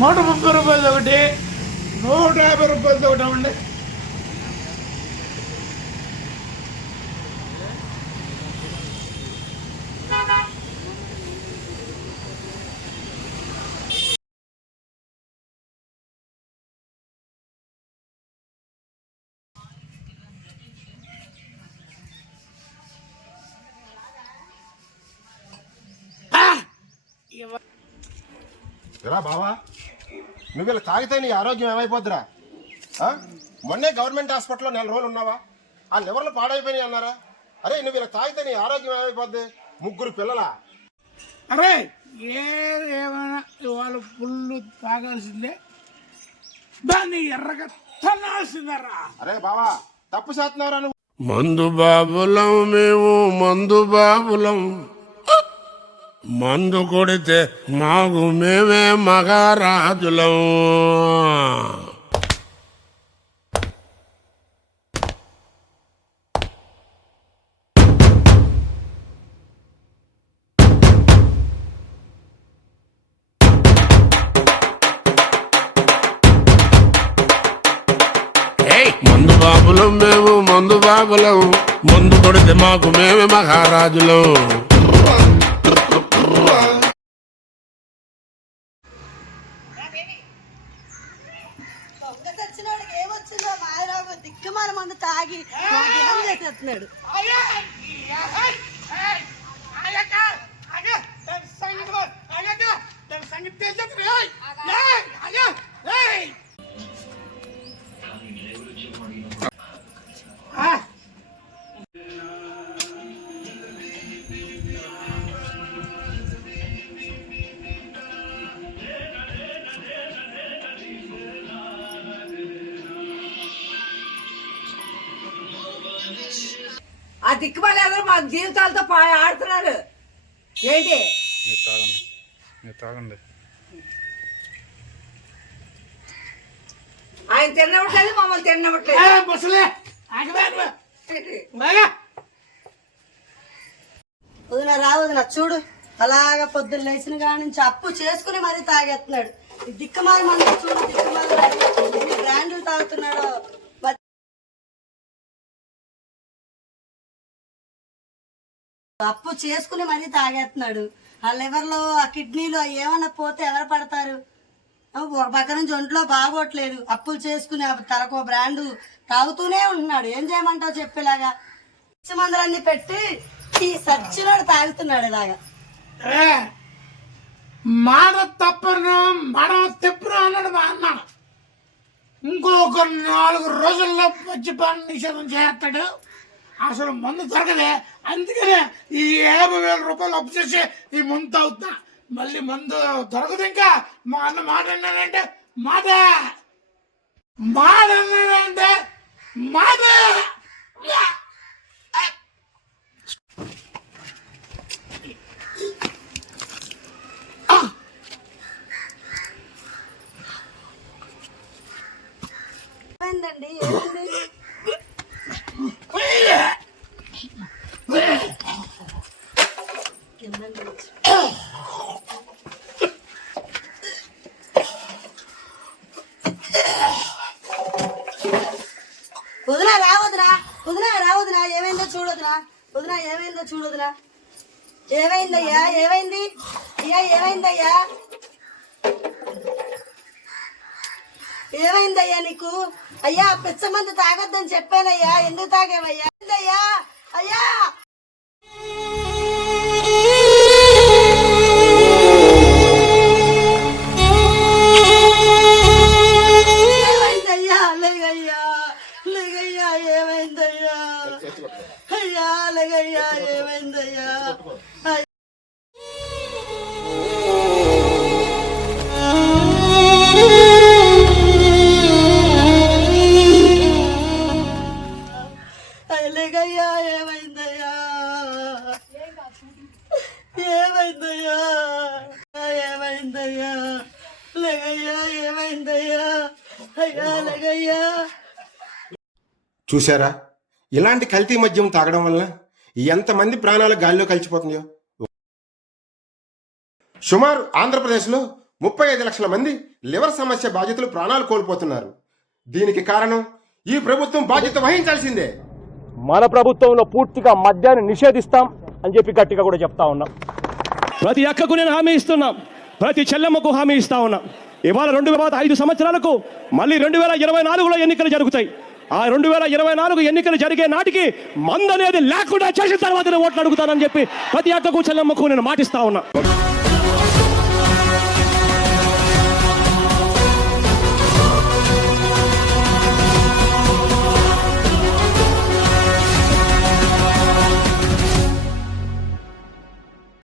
130 రూపాయలు ఒకటి, 150 రూపాయలతో ఒకటి అవ్వండి. రా బావా, నువ్వు ఇలా తాగితే నీ ఆరోగ్యం ఏమైపోద్దిరా? మొన్నే గవర్నమెంట్ హాస్పిటల్లో 4 రోజులు ఉన్నావా? ఆ లివర్లు పాడైపోయినాయి అన్నారా? అరే నువ్వు ఇలా తాగితే నీ ఆరోగ్యం ఏమైపోద్ది? 3 పిల్లలా? అరే ఏమైనా ఇవాళ పుల్లు తాగాల్సిందే, దాన్ని ఎర్రగా తన్నాల్సిందరా. అరే బావా, తప్పు చేస్తున్నావురా నువ్వు. మందు బాబులం మేము, మందు బాబులం. మందు కొడితే మాకు మేమే మహారాజులం. మందు బాబులం మేము, మందు బాబులం. మందు కొడితే మాకు మేమే మహారాజులం. దిక్కుమాల మందు తాగి చేసేస్తున్నాడు. ఆ దిక్కుమాల ఎవరు మా జీవితాలతో ఆడుతున్నారు ఏంటి? తాగండి. ఆయన తిన్నవట్లేదు, మమ్మల్ని తిన్నవట్లేదు. వదిన రా వదిన, చూడు అలాగా పొద్దున్న లేచిన కాడ నుంచి అప్పు చేసుకుని మరీ తాగేస్తున్నాడు. ఈ దిక్కుమాల మంది చూడు, దిక్కుమాల ఎన్ని బ్రాండ్లు తాగుతున్నాడో. అప్పు చేసుకుని మరీ తాగేస్తున్నాడు. ఆ లివర్లో, ఆ కిడ్నీలో ఏమన్నా పోతే ఎవరు పడతారు? ఒక పక్క నుంచి ఒంట్లో బాగోట్లేదు, అప్పులు చేసుకుని తనకో బ్రాండు తాగుతూనే ఉంటున్నాడు. ఏం చేయమంటావు చెప్పేలాగా? మందులన్నీ పెట్టి ఈ సచ్చినోడు తాగుతున్నాడు ఇలాగా. మాట తప్పను మడవ తెప్పును అన్నాడు మా అన్న. ఇంకొక 4 రోజుల్లో మద్యపాన నిషేధం చేస్తాడు. అసలు మందు దొరకదే, అందుకనే ఈ 50,000 రూపాయలు అప్పు చేసి ఈ మందు తాగుతున్నా. మళ్ళీ మందు దొరకదు. ఇంకా మా అన్న మాట అన్నాడంటే మాట అన్నాడంటే మాట. ఏంటండి వదినా రావద్దురా, వదినా రావద్దునా, ఏమైందో చూడొద్దునా, వదినా ఏమైందో చూడొద్దునా. ఏమైందయ్యా? ఏమైంది అయ్యా? ఏమైందయ్యా? ఏమైందయ్యా నీకు? అయ్యా పిచ్చ మందు తాగొద్దని చెప్పానయ్యా, ఎందుకు తాగేవయ్యా? అయ్యా అయ్యా ఏమైందయ్యా? లేగయ్యా లేగయ్యా, ఏమైందయ్యా? అయ్యా లేగయ్యా, ఏమైందయ్యా? లేగయ్యా, ఏమైందయ్యా? ఏమైందయ్యా? ఏమైందయ్యా? లేగయ్యా, ఏమైందయ్యా? అయ్యా లేగయ్యా. చూసారా, ఇలాంటి కల్తీ మద్యం తాగడం వల్ల ఎంతమంది ప్రాణాలు గాలిలో కలిసిపోతుందో. సుమారు ఆంధ్రప్రదేశ్లో 35 లక్షల మంది లివర్ సమస్య బాధితులు ప్రాణాలు కోల్పోతున్నారు. దీనికి కారణం ఈ ప్రభుత్వం బాధ్యత వహించాల్సిందే. మన ప్రభుత్వంలో పూర్తిగా మద్యాన్ని నిషేధిస్తాం అని చెప్పి గట్టిగా కూడా చెప్తా ఉన్నాం. ప్రతి అక్కకు నేను హామీ ఇస్తున్నాం, ప్రతి చెల్లెమ్మకు హామీ ఇస్తా ఉన్నాం. ఇవాళ 5 సంవత్సరాలకు మళ్ళీ 2024లో ఎన్నికలు జరుగుతాయి. ఆ 2024 ఎన్నికలు జరిగే నాటికి మందు అనేది లేకుండా చేసిన తర్వాత ఓట్లు అడుగుతానని చెప్పి ప్రతి అక్కకు చెల్లెమ్మకు నేను మాటిస్తా ఉన్నా.